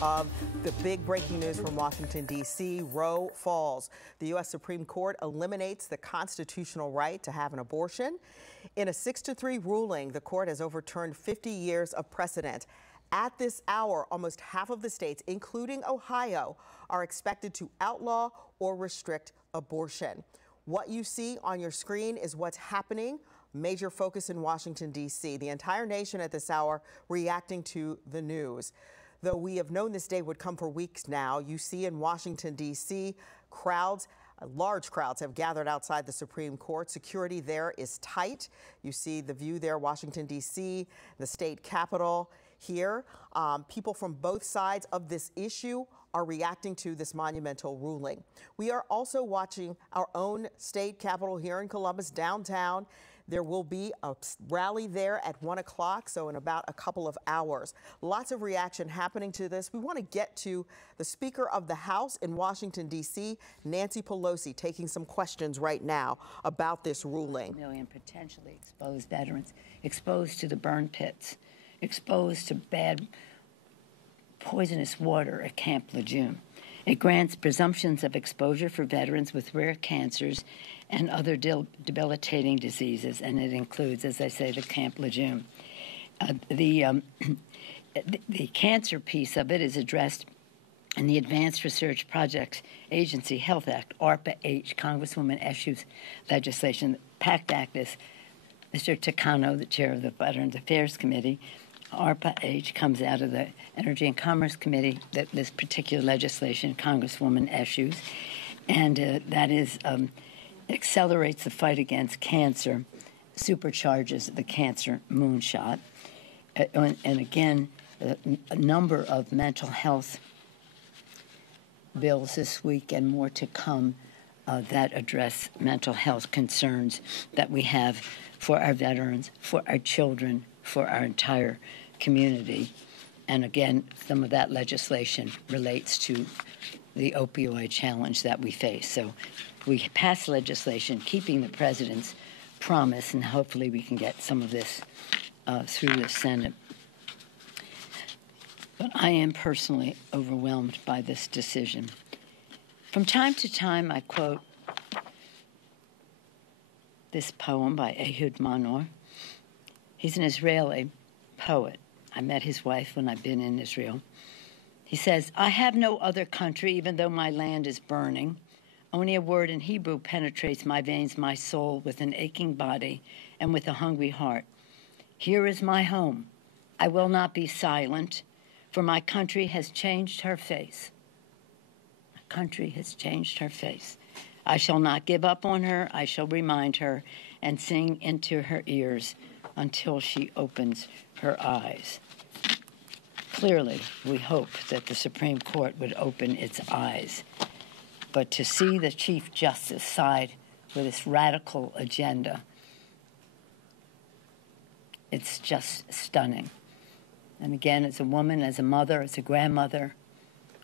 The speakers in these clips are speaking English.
Of the big breaking news from Washington, D.C., Roe falls. The U.S. Supreme Court eliminates the constitutional right to have an abortion. In a 6-3 ruling, the court has overturned 50 years of precedent. At this hour, almost half of the states, including Ohio, are expected to outlaw or restrict abortion. What you see on your screen is what's happening. Major focus in Washington, D.C. The entire nation at this hour reacting to the news. Though we have known this day would come for weeks now, you see in Washington, D.C., large crowds have gathered outside the Supreme Court. Security there is tight. You see the view there, Washington, D.C., the state capitol here. People from both sides of this issue are reacting to this monumental ruling. We are also watching our own state capitol here in Columbus, downtown. There will be a rally there at 1 o'clock, so in about a couple of hours. Lots of reaction happening to this. We want to get to the Speaker of the House in Washington, D.C., Nancy Pelosi, taking some questions right now about this ruling. Million potentially exposed veterans, exposed to the burn pits, exposed to bad poisonous water at Camp Lejeune. It grants presumptions of exposure for veterans with rare cancers and other debilitating diseases, and it includes, as I say, the Camp Lejeune. The cancer piece of it is addressed in the Advanced Research Projects Agency Health Act, ARPA-H, Congresswoman Eshu's legislation. The PACT Act is Mr. Takano, the chair of the Veterans Affairs Committee. ARPA-H comes out of the Energy and Commerce Committee, this particular legislation, Congresswoman Eshu's, and that is accelerates the fight against cancer, supercharges the cancer moonshot, and again, a number of mental health bills this week and more to come that address mental health concerns that we have for our veterans, for our children, for our entire community. And again, some of that legislation relates to the opioid challenge that we face. So we passed legislation keeping the president's promise, and hopefully we can get some of this through the Senate. But I am personally overwhelmed by this decision. From time to time, I quote this poem by Ehud Manor. He's an Israeli poet. I met his wife when I've been in Israel. He says, "I have no other country, even though my land is burning. Only a word in Hebrew penetrates my veins, my soul, with an aching body and with a hungry heart. Here is my home. I will not be silent, for my country has changed her face. My country has changed her face. I shall not give up on her. I shall remind her and sing into her ears until she opens her eyes." Clearly, we hope that the Supreme Court would open its eyes. But to see the Chief Justice side with this radical agenda, it's just stunning. And again, as a woman, as a mother, as a grandmother,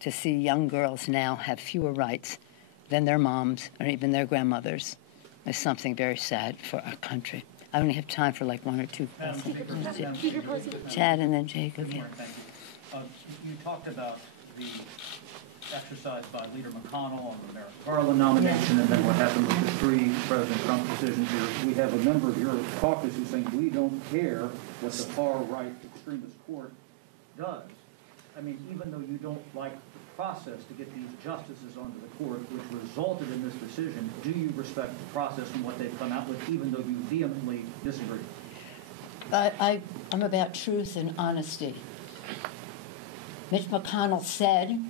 to see young girls now have fewer rights than their moms or even their grandmothers is something very sad for our country. I only have time for like one or two questions. Chad and then Jacob. Yeah. You talked about the exercise by Leader McConnell on the Merrick Garland nomination, and then what happened with the 3 President Trump decisions here. We have a member of your caucus who's saying we don't care what the far-right extremist court does. I mean, even though you don't like the process to get these justices onto the court, which resulted in this decision, do you respect the process and what they've come out with, even though you vehemently disagree? I'm about truth and honesty. Mitch McConnell said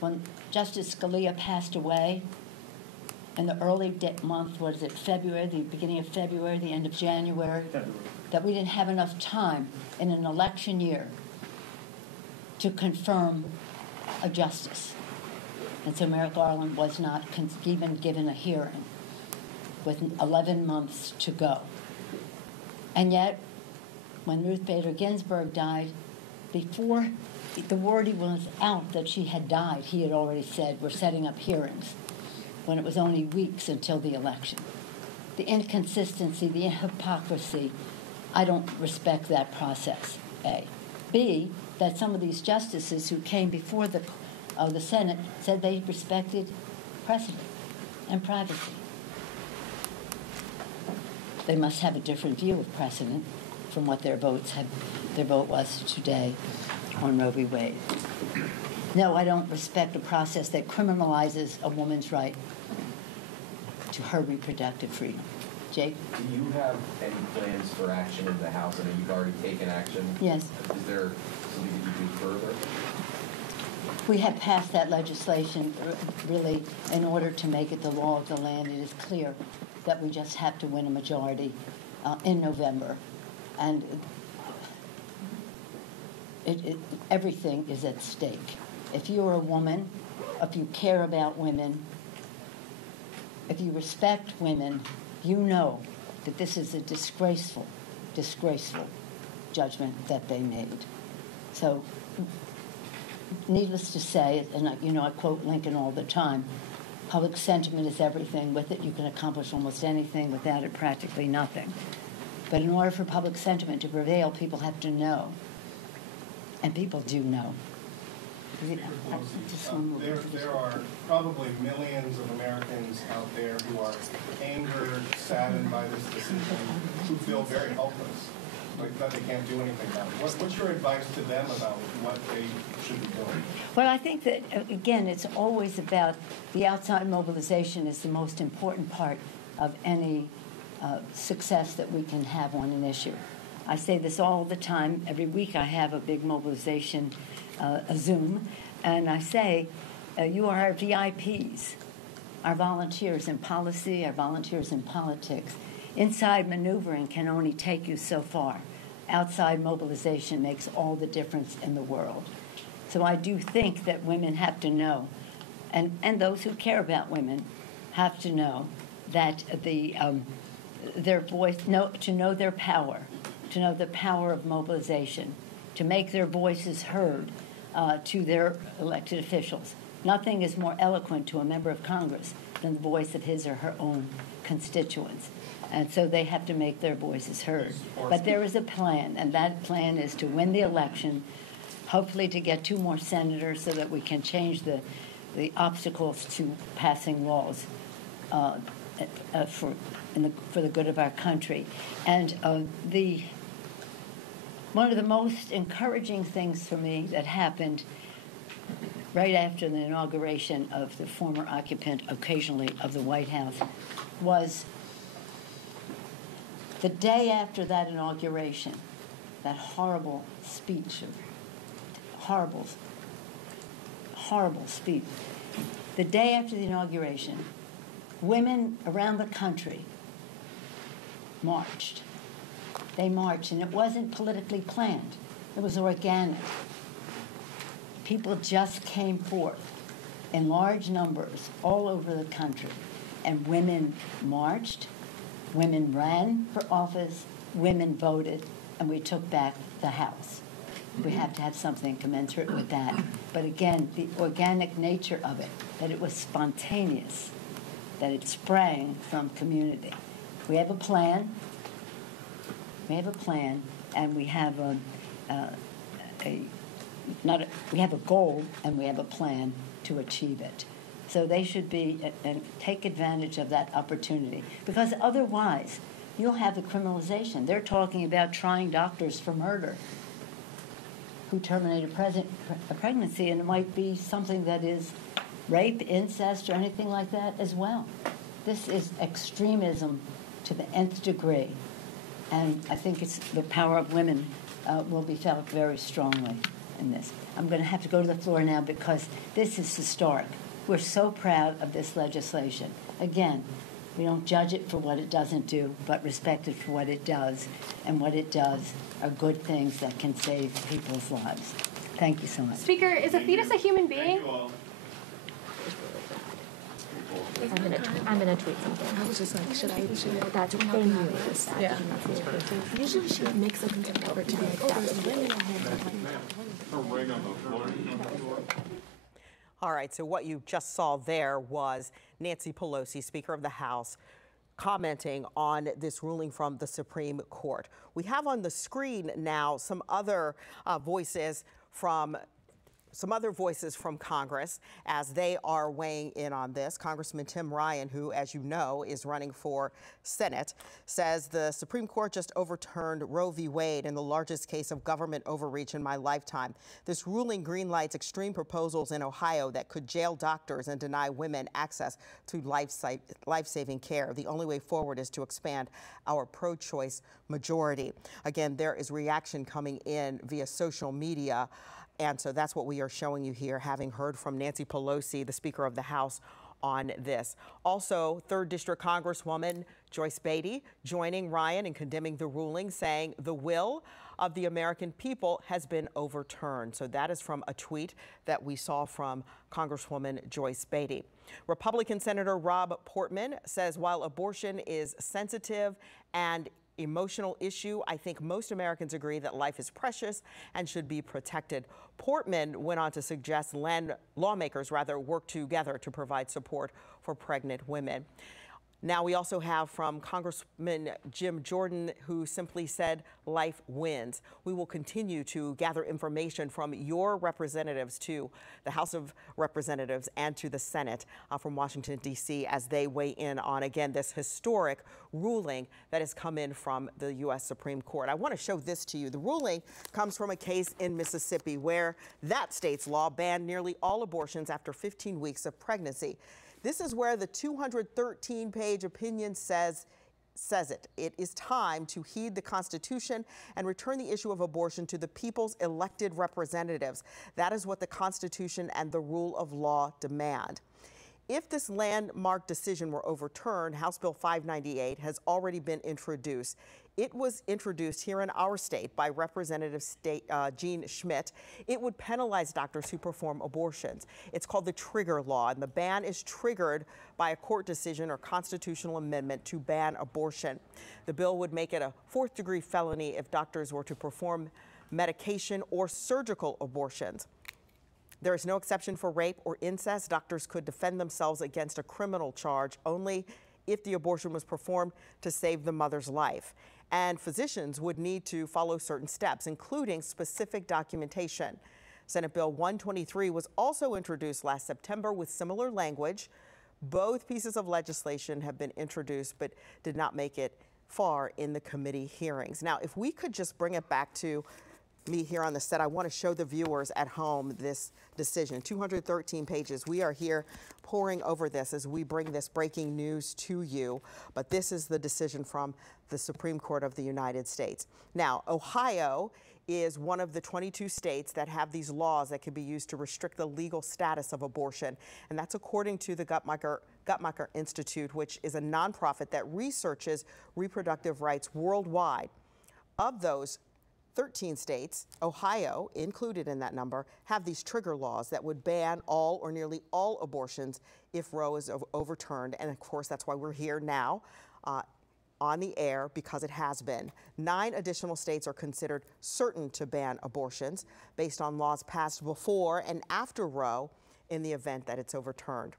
when Justice Scalia passed away in the early month, was it February, the beginning of February, the end of January, that we didn't have enough time in an election year to confirm a justice. And so Merrick Garland was not even given a hearing with 11 months to go. And yet, when Ruth Bader Ginsburg died, before the word was out that she had died, he had already said, we're setting up hearings, when it was only weeks until the election. The inconsistency, the hypocrisy, I don't respect that process, A. B, that some of these justices who came before the Senate said they respected precedent and privacy. They must have a different view of precedent from what their vote was today on Roe v. Wade. No, I don't respect a process that criminalizes a woman's right to her reproductive freedom. Jake? Do you have any plans for action in the House? I mean, you've already taken action. Yes. Is there something that you do further? We have passed that legislation really in order to make it the law of the land. It is clear that we just have to win a majority in November. And everything is at stake. If you're a woman, if you care about women, if you respect women, you know that this is a disgraceful judgment that they made. So, needless to say, and I quote Lincoln all the time, public sentiment is everything. With it, you can accomplish almost anything. Without it, practically nothing. But in order for public sentiment to prevail, people have to know. And people do know. There are probably millions of Americans out there who are angered, saddened by this decision, who feel very helpless, like that they can't do anything about it. What's your advice to them about what they should be doing? Well, I think that, again, it's always about the outside mobilization is the most important part of any success that we can have on an issue. I say this all the time. Every week I have a big mobilization, a Zoom, and I say, you are our VIPs, our volunteers in policy, our volunteers in politics. Inside maneuvering can only take you so far. Outside mobilization makes all the difference in the world. So I do think that women have to know, and those who care about women have to know that their voice, to know their power, to know the power of mobilization, to make their voices heard to their elected officials. Nothing is more eloquent to a member of Congress than the voice of his or her own constituents. And so they have to make their voices heard. But there is a plan, and that plan is to win the election, hopefully to get 2 more senators so that we can change the obstacles to passing laws for the good of our country. And one of the most encouraging things for me that happened right after the inauguration of the former occupant, occasionally, of the White House was the day after that inauguration, that horrible speech, horrible speech. The day after the inauguration, women around the country marched. They marched, and it wasn't politically planned. It was organic. People just came forth in large numbers all over the country, and women marched, women ran for office, women voted, and we took back the House. We have to have something commensurate with that. But again, the organic nature of it, that it was spontaneous, that it sprang from community. We have a plan. We have a plan, and we have we have a goal, and we have a plan to achieve it. So they should be and take advantage of that opportunity, because otherwise you'll have the criminalization. They're talking about trying doctors for murder who terminate a pregnancy, and it might be something that is rape, incest, or anything like that as well. This is extremism to the nth degree. And I think it's the power of women will be felt very strongly in this. I'm going to have to go to the floor now because this is historic. We're so proud of this legislation. Again, we don't judge it for what it doesn't do, but respect it for what it does. And what it does are good things that can save people's lives. Thank you so much. Speaker, is a fetus a human being? I'm gonna tweet something. I was just like, should that's what they knew it was that. Yeah. Usually she makes an effort to be like, oh, there's women ahead. All right, so what you just saw there was Nancy Pelosi, Speaker of the House, commenting on this ruling from the Supreme Court. We have on the screen now some other voices from some other voices from Congress as they are weighing in on this. Congressman Tim Ryan, who, as you know, is running for Senate, says the Supreme Court just overturned Roe v. Wade in the largest case of government overreach in my lifetime. This ruling greenlights extreme proposals in Ohio that could jail doctors and deny women access to life-saving care. The only way forward is to expand our pro-choice majority. Again, there is reaction coming in via social media. And so that's what we are showing you here, having heard from Nancy Pelosi, the Speaker of the House, on this. Also, 3rd District Congresswoman Joyce Beatty joining Ryan in condemning the ruling, saying the will of the American people has been overturned. So that is from a tweet that we saw from Congresswoman Joyce Beatty. Republican Senator Rob Portman says while abortion is sensitive and emotional issue, I think most Americans agree that life is precious and should be protected. Portman went on to suggest lawmakers work together to provide support for pregnant women. Now we also have from Congressman Jim Jordan, who simply said life wins. We will continue to gather information from your representatives to the House of Representatives and to the Senate from Washington, D.C. as they weigh in on, again, this historic ruling that has come in from the U.S. Supreme Court. I want to show this to you. The ruling comes from a case in Mississippi where that state's law banned nearly all abortions after 15 weeks of pregnancy. This is where the 213-page opinion says it. It is time to heed the Constitution and return the issue of abortion to the people's elected representatives. That is what the Constitution and the rule of law demand. If this landmark decision were overturned, House Bill 598 has already been introduced. It was introduced here in our state by Representative Gene Schmidt. It would penalize doctors who perform abortions. It's called the trigger law, and the ban is triggered by a court decision or constitutional amendment to ban abortion. The bill would make it a 4th-degree felony if doctors were to perform medication or surgical abortions. There is no exception for rape or incest. Doctors could defend themselves against a criminal charge only if the abortion was performed to save the mother's life. And physicians would need to follow certain steps, including specific documentation. Senate Bill 123 was also introduced last September with similar language. Both pieces of legislation have been introduced but did not make it far in the committee hearings. Now, if we could just bring it back to me here on the set, I want to show the viewers at home this decision. 213 pages. We are here poring over this as we bring this breaking news to you. But this is the decision from the Supreme Court of the United States. Now, Ohio is one of the 22 states that have these laws that can be used to restrict the legal status of abortion. And that's according to the Guttmacher Institute, which is a nonprofit that researches reproductive rights worldwide. Of those 13 states, Ohio, included in that number, have these trigger laws that would ban all or nearly all abortions if Roe is overturned. And of course, that's why we're here now on the air, because it has been. 9 additional states are considered certain to ban abortions based on laws passed before and after Roe in the event that it's overturned.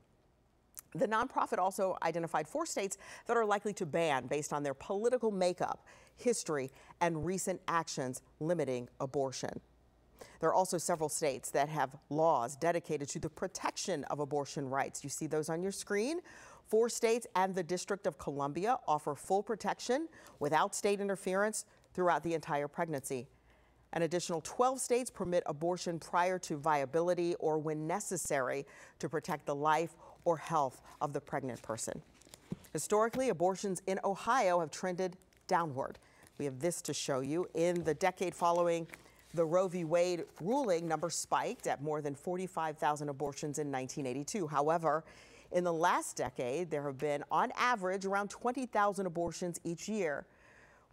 The nonprofit also identified 4 states that are likely to ban based on their political makeup, history, and recent actions limiting abortion. There are also several states that have laws dedicated to the protection of abortion rights. You see those on your screen. 4 states and the District of Columbia offer full protection without state interference throughout the entire pregnancy. An additional 12 states permit abortion prior to viability or when necessary to protect the life or health of the pregnant person. Historically, abortions in Ohio have trended downward. We have this to show you. In the decade following the Roe v. Wade ruling, numbers spiked at more than 45,000 abortions in 1982. However, in the last decade, there have been, on average, around 20,000 abortions each year.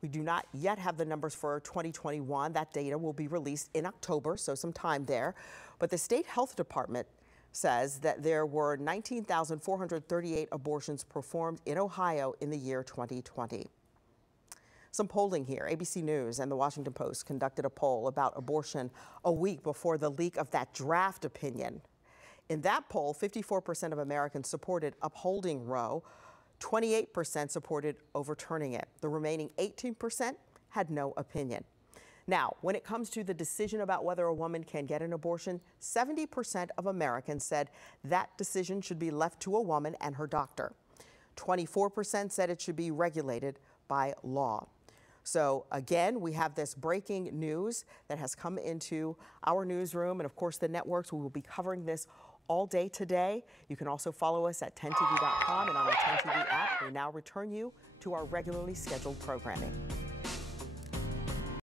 We do not yet have the numbers for 2021. That data will be released in October, so some time there. But the state health department says that there were 19,438 abortions performed in Ohio in the year 2020. Some polling here. ABC News and the Washington Post conducted a poll about abortion a week before the leak of that draft opinion. In that poll, 54% of Americans supported upholding Roe. 28% supported overturning it. The remaining 18% had no opinion. Now, when it comes to the decision about whether a woman can get an abortion, 70% of Americans said that decision should be left to a woman and her doctor. 24% said it should be regulated by law. So again, we have this breaking news that has come into our newsroom, and of course the networks. We will be covering this all day today. You can also follow us at 10tv.com and on the 10TV app. We now return you to our regularly scheduled programming.